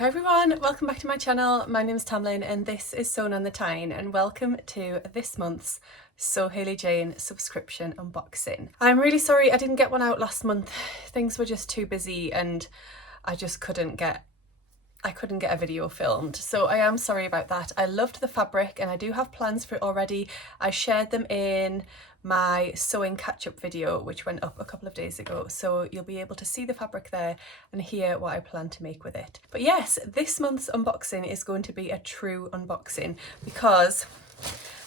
Hi everyone, welcome back to my channel. My name is Tamlyn and this is Sewn on the Tyne, and welcome to this month's Sew Hayley Jane subscription unboxing. I'm really sorry I didn't get one out last month. Things were just too busy and I just couldn't get a video filmed, so I am sorry about that. I loved the fabric and I do have plans for it already. I shared them in my sewing catch-up video which went up a couple of days ago, so you'll be able to see the fabric there and hear what I plan to make with it. But yes, this month's unboxing is going to be a true unboxing because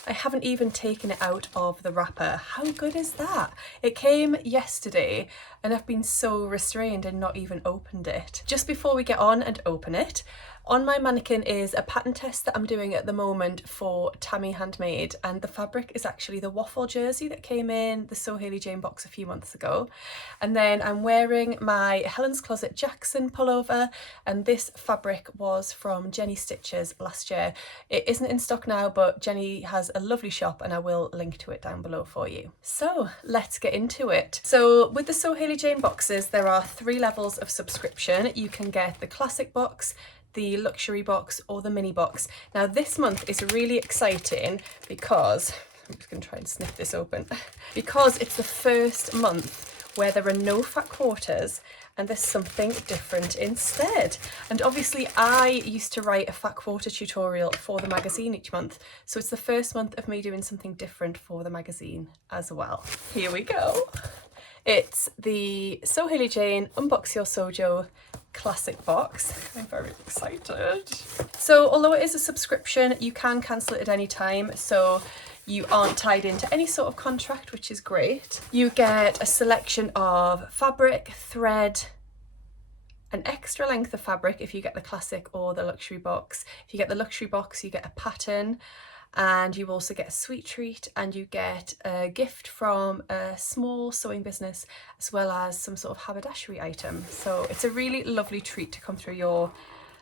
I haven't even taken it out of the wrapper. How good is that? It came yesterday and I've been so restrained and not even opened it. Just before we get on and open it, on my mannequin is a pattern test that I'm doing at the moment for Tammy Handmade, and the fabric is actually the waffle jersey that came in the Sew Hayley Jane box a few months ago. And then I'm wearing my Helen's Closet Jackson pullover, and this fabric was from Jenny Stitches last year. It isn't in stock now, but Jenny has a lovely shop and I will link to it down below for you. So let's get into it. So with the Sew Hayley Jane boxes, there are 3 levels of subscription. You can get the classic box, the luxury box, or the mini box. Now this month is really exciting because, I'm just going to try and snip this open, because it's the first month where there are no fat quarters and there's something different instead. And obviously I used to write a fat quarter tutorial for the magazine each month, so it's the first month of me doing something different for the magazine as well. Here we go. It's the Sew Hayley Jane Unbox Your Sojo classic box. I'm very excited. So although it is a subscription, you can cancel it at any time, so you aren't tied into any sort of contract, which is great. You get a selection of fabric, thread, an extra length of fabric if you get the classic or the luxury box. If you get the luxury box, you get a pattern, and you also get a sweet treat, and you get a gift from a small sewing business as well as some sort of haberdashery item. So it's a really lovely treat to come through your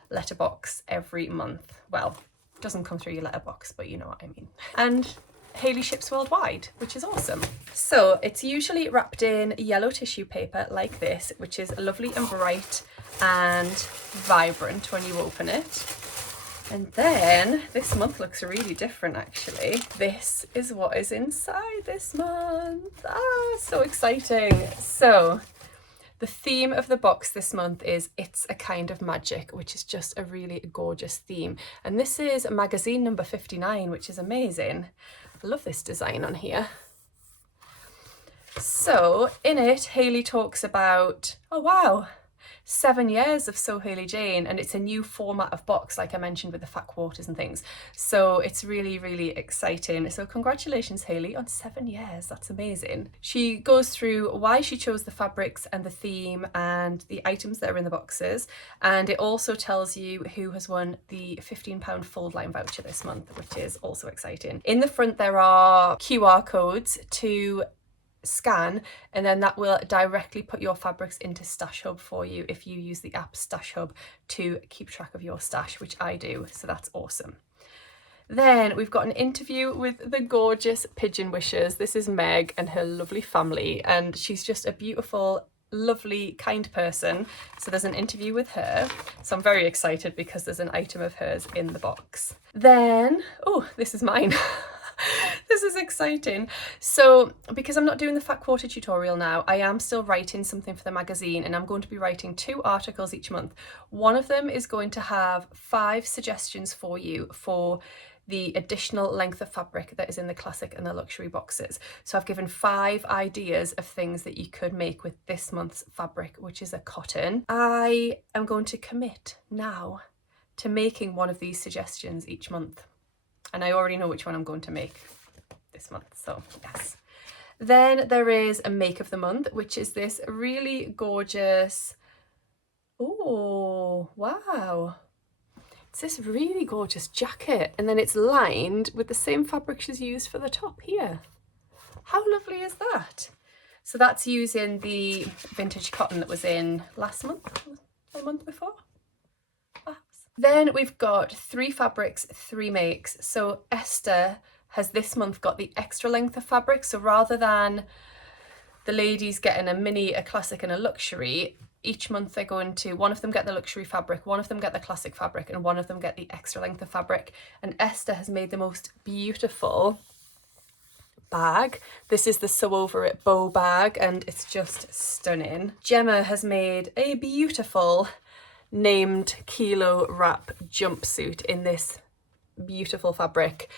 letterbox every month. Well, it doesn't come through your letterbox, but you know what I mean. And Hayley ships worldwide, which is awesome. So it's usually wrapped in yellow tissue paper like this, which is lovely and bright and vibrant when you open it. And then this month looks really different actually. This is what is inside this month. Ah, so exciting. So the theme of the box this month is It's a Kind of Magic, which is just a really gorgeous theme. And this is magazine number 59, which is amazing. I love this design on here. So in it, Hayley talks about, oh wow, 7 years of Sew Hayley Jane, and it's a new format of box like I mentioned with the fat quarters and things, so it's really, really exciting. So congratulations Hayley on 7 years, that's amazing. She goes through why she chose the fabrics and the theme and the items that are in the boxes, and it also tells you who has won the £15 fold line voucher this month, which is also exciting. In the front there are QR codes to scan, and then that will directly put your fabrics into Stash Hub for you if you use the app Stash Hub to keep track of your stash, which I do, so that's awesome. Then we've got an interview with the gorgeous Pigeon Wishers. This is Meg and her lovely family, and she's just a beautiful, lovely, kind person. So there's an interview with her, so I'm very excited because there's an item of hers in the box. Then, oh, this is mine. This is exciting. So because I'm not doing the fat quarter tutorial now, I am still writing something for the magazine, and I'm going to be writing 2 articles each month. One of them is going to have 5 suggestions for you for the additional length of fabric that is in the classic and the luxury boxes. So I've given 5 ideas of things that you could make with this month's fabric, which is a cotton. I am going to commit now to making one of these suggestions each month. And I already know which one I'm going to make this month, so yes. Then there is a make of the month, which is this really gorgeous, oh wow, it's this really gorgeous jacket, and then it's lined with the same fabric she's used for the top here. How lovely is that? So that's using the vintage cotton that was in last month, or the month before. Then we've got 3 fabrics, 3 makes. So Esther has this month got the extra length of fabric. So rather than the ladies getting a mini, a classic and a luxury, each month they're going to, one of them get the luxury fabric, one of them get the classic fabric, and one of them get the extra length of fabric. And Esther has made the most beautiful bag. This is the Sew Over It bow bag, and it's just stunning. Gemma has made a beautiful named kilo wrap jumpsuit in this beautiful fabric.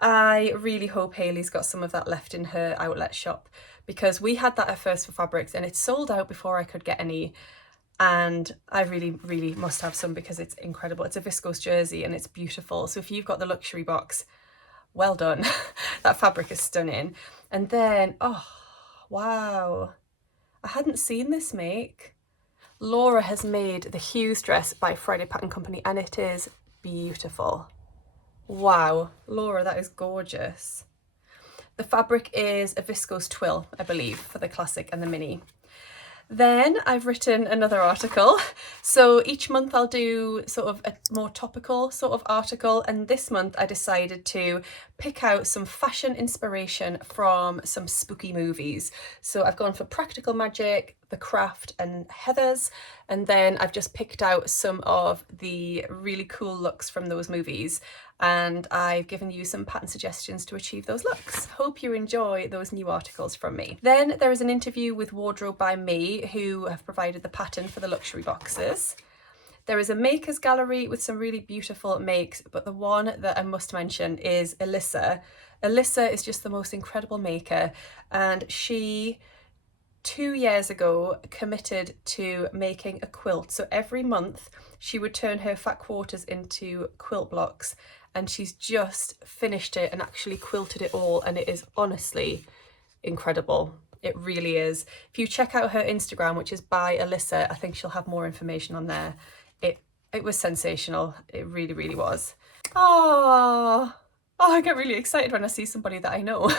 I really hope Hayley's got some of that left in her outlet shop, because we had that at First for Fabrics and it sold out before I could get any, and I really must have some because it's incredible. It's a viscose jersey and it's beautiful. So if you've got the luxury box, well done. That fabric is stunning. And then, oh wow, I hadn't seen this make. Laura has made the Hughes dress by Friday Pattern Company and it is beautiful. Wow, Laura, that is gorgeous. The fabric is a viscose twill, I believe, for the classic and the mini. Then I've written another article. So each month I'll do sort of a more topical sort of article, and this month I decided to pick out some fashion inspiration from some spooky movies. So I've gone for Practical Magic, The Craft and Heathers, and then I've just picked out some of the really cool looks from those movies, and I've given you some pattern suggestions to achieve those looks. Hope you enjoy those new articles from me. Then there is an interview with Wardrobe by Me, who have provided the pattern for the luxury boxes. There is a makers gallery with some really beautiful makes, but the one that I must mention is Alyssa. Alyssa is just the most incredible maker, and she 2 years ago committed to making a quilt. So every month she would turn her fat quarters into quilt blocks, and she's just finished it and actually quilted it all, and it is honestly incredible. It really is. If you check out her Instagram, which is by Alyssa, I think she'll have more information on there. It was sensational. It really was. Oh, I get really excited when I see somebody that I know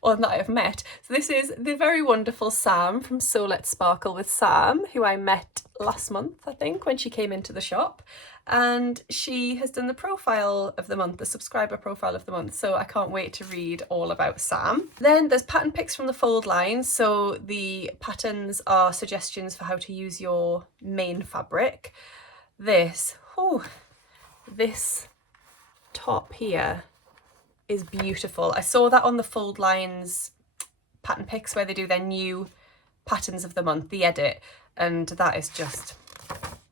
or that I've met. So this is the very wonderful Sam from Sew Let's Sparkle with Sam, who I met last month, I think, when she came into the shop. And she has done the profile of the month, the subscriber profile of the month. So I can't wait to read all about Sam. Then there's pattern picks from the fold lines. So the patterns are suggestions for how to use your main fabric. This top here is beautiful. I saw that on the fold lines pattern picks where they do their new patterns of the month, the edit, and that is just,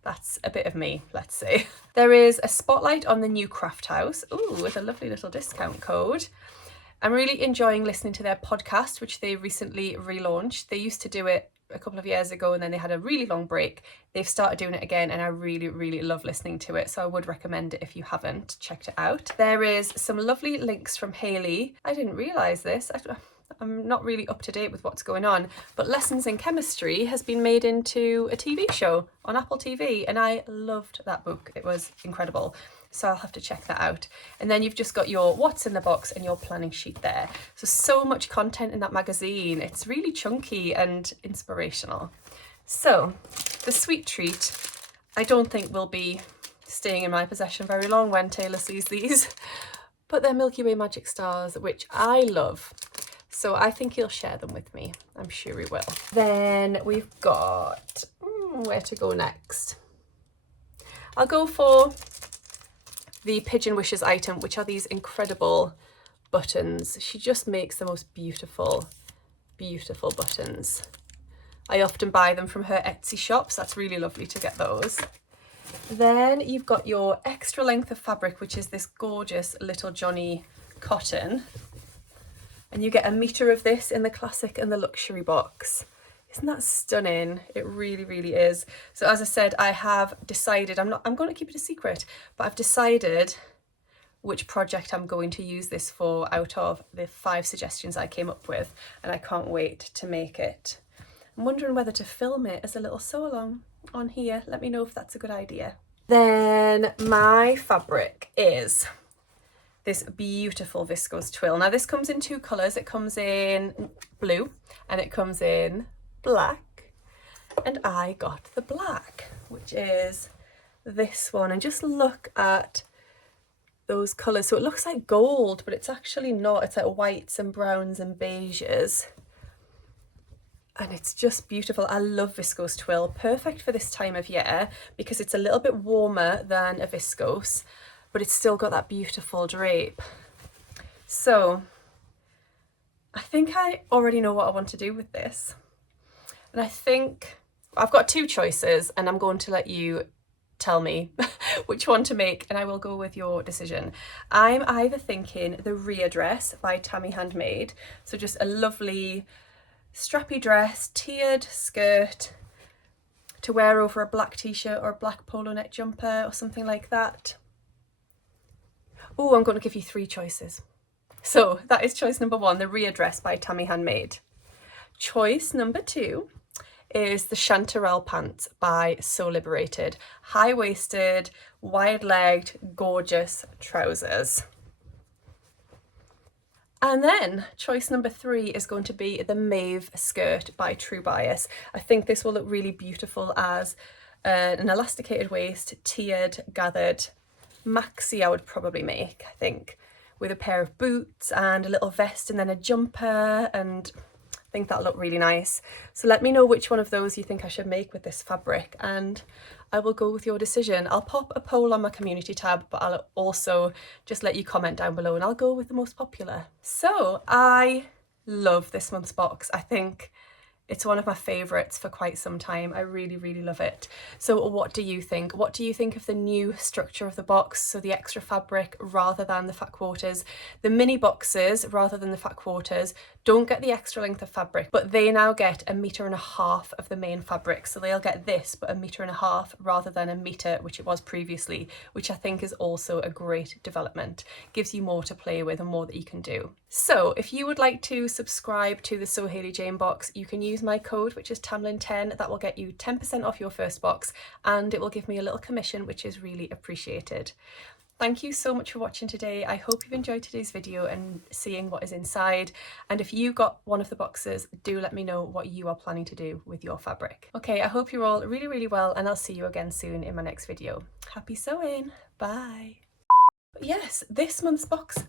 that's a bit of me, let's say. There is a spotlight on the new Craft House, ooh, with a lovely little discount code. I'm really enjoying listening to their podcast, which they recently relaunched. They used to do it a couple of years ago and then they had a really long break. They've started doing it again and I really love listening to it, so I would recommend it if you haven't checked it out. There is some lovely links from Hayley. I didn't realise this. I'm not really up to date with what's going on, but Lessons in Chemistry has been made into a TV show on Apple TV and I loved that book. It was incredible. So I'll have to check that out. And then you've just got your what's in the box and your planning sheet there. So much content in that magazine. It's really chunky and inspirational. So the sweet treat, I don't think will be staying in my possession very long when Taylor sees these, but they're Milky Way Magic Stars, which I love. So I think he'll share them with me. I'm sure he will. Then we've got, where to go next? I'll go for the Pigeon Wishes item, which are these incredible buttons. She just makes the most beautiful buttons. I often buy them from her Etsy shop, so that's really lovely to get those. Then you've got your extra length of fabric, which is this gorgeous Little Johnny cotton. And you get 1 meter of this in the classic and the luxury box. Isn't that stunning? It really is. So as I said, I have decided, I'm going to keep it a secret, but I've decided which project I'm going to use this for out of the 5 suggestions I came up with, and I can't wait to make it. I'm wondering whether to film it as a little sew along on here. Let me know if that's a good idea. Then my fabric is this beautiful viscose twill. Now this comes in 2 colours. It comes in blue and it comes in black, and I got the black, which is this one. And just look at those colours. So it looks like gold, but it's actually not. It's like whites and browns and beiges. and it's just beautiful. I love viscose twill, perfect for this time of year because it's a little bit warmer than a viscose, but it's still got that beautiful drape. So I think I already know what I want to do with this. And I think I've got two choices and I'm going to let you tell me which one to make, and I will go with your decision. I'm either thinking the Rhea dress by Tammy Handmade, so just a lovely strappy dress, tiered skirt to wear over a black t-shirt or a black polo neck jumper or something like that. Oh, I'm going to give you three choices. So that is choice number one, the Rhea dress by Tammy Handmade. Choice number two is the chanterelle pants by Sew Liberated. High-waisted, wide-legged, gorgeous trousers. And then choice number three is going to be the Mauve skirt by True Bias. I think this will look really beautiful as an elasticated waist, tiered, gathered maxi I would probably make, I think, with a pair of boots and a little vest and then a jumper, and I think that'll look really nice. So let me know which one of those you think I should make with this fabric and I will go with your decision. I'll pop a poll on my community tab, but I'll also just let you comment down below and I'll go with the most popular. So I love this month's box. I think it's one of my favourites for quite some time. I really, really love it. So what do you think? What do you think of the new structure of the box? So the extra fabric rather than the fat quarters, the mini boxes rather than the fat quarters don't get the extra length of fabric, but they now get 1.5 meters of the main fabric. So they'll get this, but 1.5 meters rather than 1 meter, which it was previously, which I think is also a great development. Gives you more to play with and more that you can do. So if you would like to subscribe to the Sew Hayley Jane box, you can use my code, which is Tamlyn10. That will get you 10% off your first box and it will give me a little commission, which is really appreciated. Thank you so much for watching today. I hope you've enjoyed today's video and seeing what is inside. And if you got one of the boxes, do let me know what you are planning to do with your fabric. Okay, I hope you're all really, really well and I'll see you again soon in my next video. Happy sewing. Bye. Yes, this month's box...